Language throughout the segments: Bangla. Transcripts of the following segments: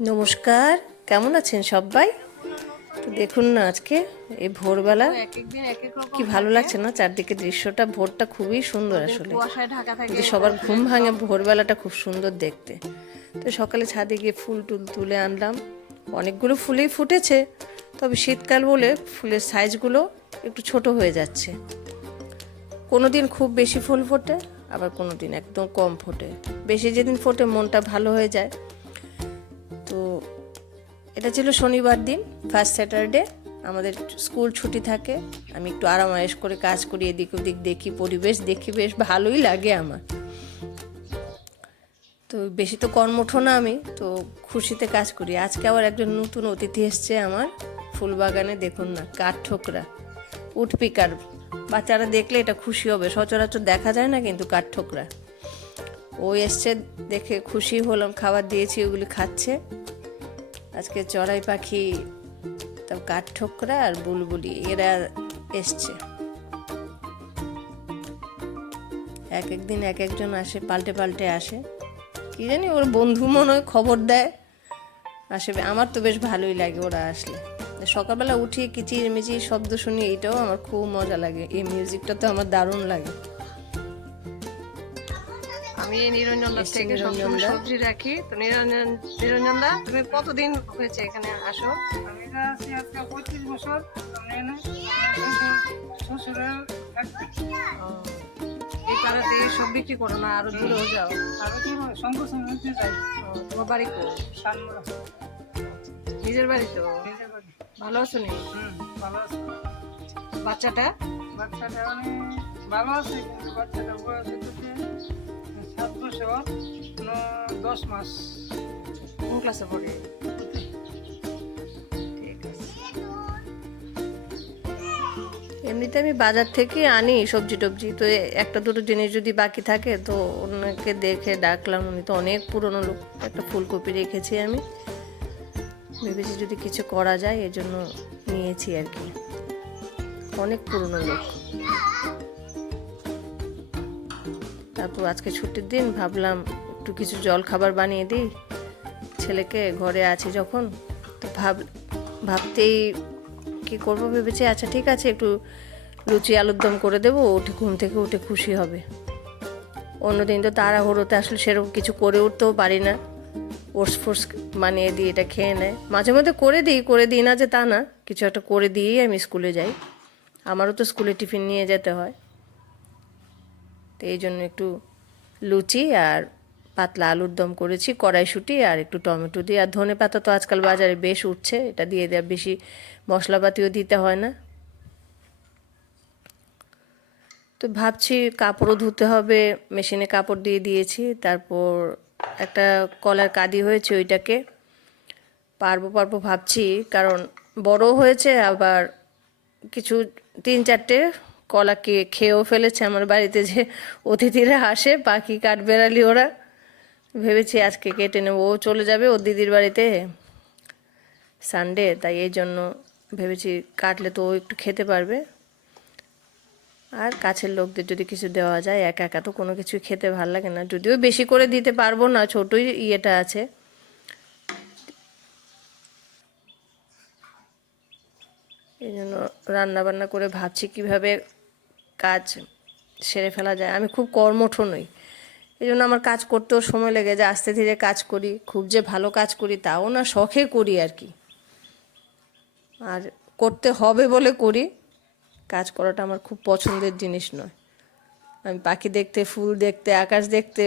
নমস্কার কেমন আছেন সবাই? তো দেখুন না আজকে এই ভোরবেলা কি ভালো লাগছে না? চারদিকে দৃশ্যটা ভোরটা খুবই সুন্দর আসলে। সবার ঘুম ভাঙে ভোরবেলাটা খুব সুন্দর দেখতে। তো সকালে ছাদে গিয়ে ফুল টুল তুলে আনলাম। অনেকগুলো ফুলেই ফুটেছে তবে শীতকাল বলে ফুলের সাইজগুলো একটু ছোট হয়ে যাচ্ছে। কোনো দিন খুব বেশি ফুল ফোটে আবার কোনো দিন একদম কম ফোটে। বেশি যেদিন ফোটে মনটা ভালো হয়ে যায় এটা ছিল শনিবার দিন ফার্স্ট স্যাটারডে আমাদের স্কুল ছুটি থাকে। আমি একটু আরাম আয়েস করে কাজ করি এদিক ওদিক দেখি, পরিবেশ দেখি, বেশ ভালোই লাগে আমার। তো বেশি তো কর্মঠ না আমি, তো খুশিতে কাজ করি। আজকে আবার একজন নতুন অতিথি এসছে আমার ফুল বাগানে দেখুন না, কাঠ ঠোকরা উঠপিকার বাচ্চারা দেখলে এটা খুশি হবে, সচরাচর দেখা যায় না কিন্তু কাঠ ঠোকরা। ও এসছে, দেখে খুশি হলাম, খাবার দিয়েছি, ওগুলি খাচ্ছে। আজকে চড়াই পাখি তারপর কাঠঠোকরা আর বুলবুলি, এরা এসছে। এক একদিন এক একজন আসে, পাল্টে পাল্টে আসে। কি জানি ওর বন্ধু মনে হয় খবর দেয়। আসবে আমার তো বেশ ভালোই লাগে ওরা আসলে। সকালবেলা উঠিয়ে কিচির মিচির শব্দ শুনি এইটাও আমার খুব মজা লাগে। এই মিউজিকটা তো আমার দারুণ লাগে। আমি এই নিরঞ্জন দাস থেকে সবসময় সবজি রাখি। তো নিরঞ্জন নিরঞ্জন দা তুমি কতদিন হয়েছে এখানে আসো? আমি আছি আজকে পঁয়ত্রিশ বছর। শ্বশুরের এই পাড়াতে সব বিক্রি করো না আরও দূরেও যাও। আরও কি সঙ্গে সঙ্গে যাই। তোমার বাড়ি কো নিজের বাড়ি তো? নিজের বাড়ি। ভালো আছো নি হুম ভালো আছে। বাচ্চাটা? বাচ্চাটা ভালো আছে কিন্তু বাচ্চাটা বয়স হচ্ছে সাত বছর দশ মাস। কোন ক্লাসে পড়ে? এমনিতে আমি বাজার থেকে আনি সবজি টবজি তো একটা দুটো জিনিস যদি বাকি থাকে তো ওনাকে দেখে ডাকলাম। উনি তো অনেক পুরনো লোক একটা ফুলকপি রেখেছি আমি। ভেবেছি যদি কিছু করা যায় এজন্য নিয়েছি আর কি। অনেক পুরনো লোক। তারপর আজকে ছুটির দিন ভাবলাম একটু কিছু জল খাবার বানিয়ে দিই। ছেলেকে ঘরে আছি যখন, তো ভাব, ভাবতেই কি করব ভেবেছি আচ্ছা ঠিক আছে, একটু লুচি আলুর দম করে দেবো, উঠে ঘুম থেকে উঠে খুশি হবে। অন্যদিন তো তাড়াহুড়োতে আসলে সেরকম কিছু করে উঠতেও পারি না। ওটস ফোর্স বানিয়ে দিই এটা খেয়ে নেয়। মাঝে মধ্যে করে দিই করে দিই না যে তা না, কিছু একটা করে দিয়েই আমি স্কুলে যাই। আমারও তো স্কুলে টিফিন নিয়ে যেতে হয়। তো এই জন্য একটু লুচি আর পাতলা আলুর দম করেছি, কড়াইশুঁটি আর একটু টমেটো দিয়ে। আর ধনে পাতা তো আজকাল বাজারে বেশ উঠছে, এটা দিয়ে দেওয়া বেশি মশলাপাতিও দিতে হয় না। তো ভাবছি কাপড়ও ধুতে হবে, মেশিনে কাপড় দিয়ে দিয়েছি, তারপর একটা কলার কাদি হয়েছে ওইটাকে। পারব পারব ভাবছি, কারণ বড় হয়েছে, আবার কিছু তিন চারটে কলা কে খেয়েও ফেলেছে আমার বাড়িতে যে অতিথিরা আসে পাখি কাঠবেড়ালি ওরা। ভেবেছি আজকে কেটে নেব, ও চলে যাবে ওর দিদির বাড়িতে। সানডে তাই এই জন্য ভেবেছি কাটলে তো ও একটু খেতে পারবে। আর কাছের লোকদের যদি কিছু দেওয়া যায়, একা একা তো কোনো কিছু খেতে ভালো লাগে না। যদিও বেশি করে দিতে পারব না, ছোটই ইয়েটা আছে। এই জন্য রান্না বান্না করে ভাবছি কীভাবে কাজ সেরে ফেলা যায়। আমি খুব কর্মঠ নই। এই জন্য আমার কাজ করতেও সময় লেগে যায়। আস্তে ধীরে কাজ করি, খুব যে ভালো কাজ করি তাও না, শখে করি আর কি। আর করতে হবে বলে করি। কাজ করাটা আমার খুব পছন্দের জিনিস নয়। আমি পাখি দেখতে, ফুল দেখতে, আকাশ দেখতে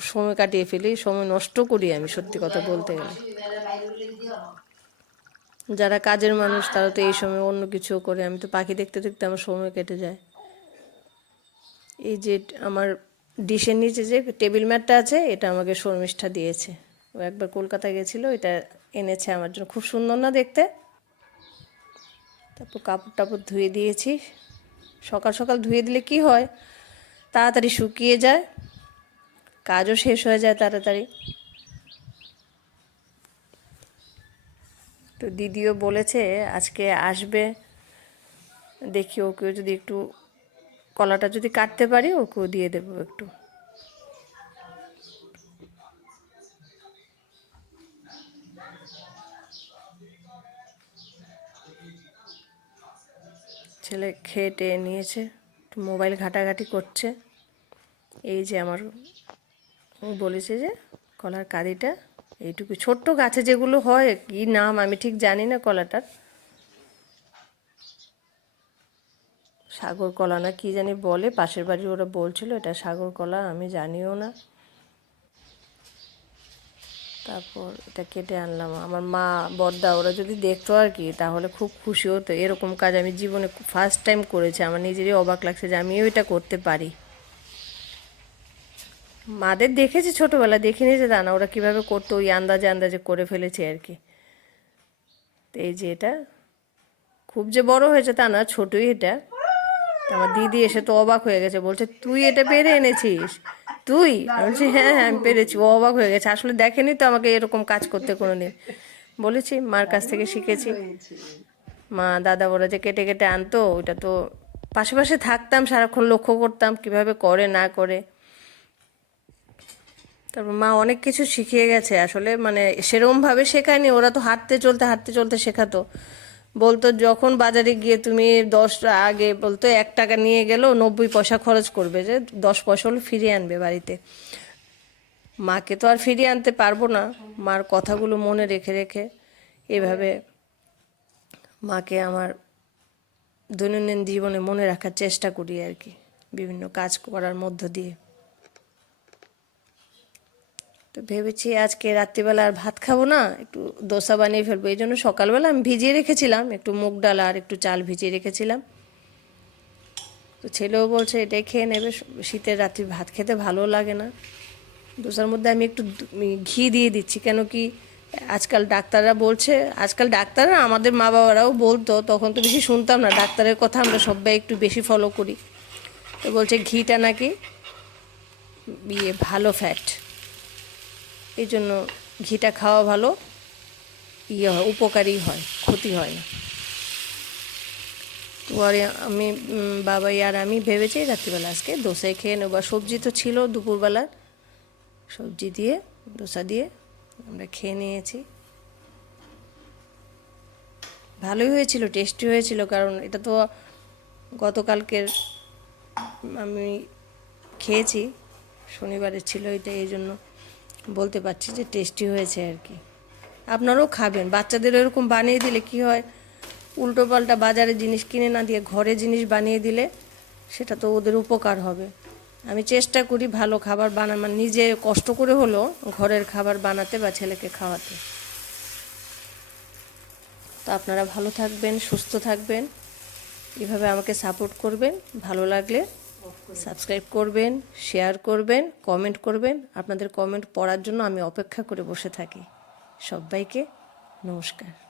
সময় কাটিয়ে ফেলি, সময় নষ্ট করি আমি সত্যি কথা বলতে গেলে। যারা কাজের মানুষ তারা তো এই সময় অন্য কিছু করে। আমি তো পাখি দেখতে দেখতে আমার সময় কেটে যায়। এই যে আমার ডিশের নিচে যে টেবিল ম্যাটটা আছে, এটা আমাকে শর্মিষ্ঠা দিয়েছে। ও একবার কলকাতা গেছিল, এটা এনেছে আমার জন্য। খুব সুন্দর না দেখতে? তারপর কাপড় টাপড় ধুয়ে দিয়েছি। সকাল সকাল ধুয়ে দিলে কি হয়? তাড়াতাড়ি শুকিয়ে যায়, কাজও শেষ হয়ে যায় তাড়াতাড়ি। তো দিদিও বলেছে, আজকে আসবে, দেখি ওকেও যদি একটু কলাটা যদি কাটতে পারি, ওকেও দিয়ে দেবো একটু। ছেলে খেয়ে টেয়ে নিয়েছে, একটু মোবাইল ঘাটাঘাটি করছে। এই যে আমার বলেছে যে কলার কাঁদিটা, এইটুকু ছোট্ট গাছে যেগুলো হয়, কি নাম আমি ঠিক জানি না কলাটার। সাগর কলা না কি জানি বলে, পাশের বাড়ি ওরা বলছিল এটা সাগর কলা, আমি জানিও না। তারপর এটা কেটে আনলাম। আমার মা বদ্দা ওরা যদি দেখতো আর কি, তাহলে খুব খুশি হতো। এরকম কাজ আমি জীবনে ফার্স্ট টাইম করেছি। আমার নিজেরই অবাক লাগছে যে আমিও এটা করতে পারি। মাদের দেখেছি ছোটোবেলা, দেখিনি তা না, ওরা কীভাবে করতো, ওই আন্দাজে আন্দাজে করে ফেলেছে আর কি। তো এই যে এটা, খুব যে বড় হয়েছে তা না, ছোটোই এটা। আমার দিদি এসে তো অবাক হয়ে গেছে, বলছে, তুই এটা পেরে এনেছিস? তুই? বলছি হ্যাঁ হ্যাঁ আমি পেরেছি। ও অবাক হয়ে গেছে, আসলে দেখেনি তো আমাকে এরকম কাজ করতে কোনো কোনোদিন। বলেছি, মার কাছ থেকে শিখেছি। মা, দাদা ওরা যে, কেটে কেটে আনতো ওটা তো পাশে পাশে থাকতাম, সারাক্ষণ লক্ষ্য করতাম, কীভাবে করে, না করে। তারপর মা অনেক কিছু শিখিয়ে গেছে, আসলে মানে সেরকমভাবে শেখায়নি, ওরা তো হাঁটতে, চলতে হাঁটতে, চলতে শেখাতো। বলতো, যখন বাজারে গিয়ে তুমি দশ আগে বলতো, এক টাকা নিয়ে গেলেও নব্বই পয়সা খরচ করবে যে, দশ পয়সা হলো ফিরিয়ে আনবে বাড়িতে। মাকে তো আর ফিরিয়ে আনতে পারব না। মার কথাগুলো মনে রেখে রেখে এভাবে মাকে আমার দৈনন্দিন জীবনে মনে রাখার চেষ্টা করি আর কি, বিভিন্ন কাজ করার মধ্য দিয়ে। তো ভেবেছি আজকে রাত্রিবেলা আর ভাত খাব না, একটু দোসা বানিয়ে ফেলব। এই জন্য সকালবেলা আমি ভিজিয়ে রেখেছিলাম, একটু মুগ ডাল আর একটু চাল ভিজিয়ে রেখেছিলাম। তো ছেলেও বলছে, এটাই খেয়ে নেবে, শীতের রাত্রি ভাত খেতে ভালো লাগে না। দোসার মধ্যে আমি একটু ঘি দিয়ে দিচ্ছি, কেন কি আজকাল ডাক্তাররা বলছে, আজকাল ডাক্তাররা আমাদের মা বাবারাও বলতো, তখন তো বেশি শুনতাম না, ডাক্তারের কথা আমরা সবাই একটু বেশি ফলো করি। তো বলছে, ঘিটা নাকি ইয়ে ভালো ফ্যাট এই জন্য ঘিটা খাওয়া ভালো ইয়ে হয়, উপকারী হয়, ক্ষতি হয় না। আর আমি বাবাই আর আমি ভেবেছি রাত্রিবেলা আজকে দোসাই খেয়ে নেব। সবজি তো ছিল দুপুরবেলার সবজি দিয়ে, দোসা দিয়ে আমরা খেয়ে নিয়েছি। ভালোই হয়েছিল, টেস্টি হয়েছিল, কারণ এটা তো গতকালকের আমি খেয়েছি শনিবারের ছিল এটা এই জন্য বলতে পারছি যে টেস্টি হয়েছে আর কি। আপনারাও খাবেন। বাচ্চাদের এরকম বানিয়ে দিলে কি হয়? উল্টো পাল্টা বাজারে জিনিস কিনে না দিয়ে ঘরে জিনিস বানিয়ে দিলে সেটা তো ওদের উপকার হবে। আমি চেষ্টা করি ভালো খাবার বানানো। মানে নিজে কষ্ট করে হলো ঘরের খাবার বানাতে বা ছেলেকে খাওয়াতে। তো আপনারা ভালো থাকবেন, সুস্থ থাকবেন। এভাবে আমাকে সাপোর্ট করবেন। ভালো লাগলে সাবস্ক্রাইব করবেন, শেয়ার করবেন, কমেন্ট করবেন। আপনাদের কমেন্ট পড়ার জন্য আমি অপেক্ষা করে বসে থাকি। সবাইকে নমস্কার।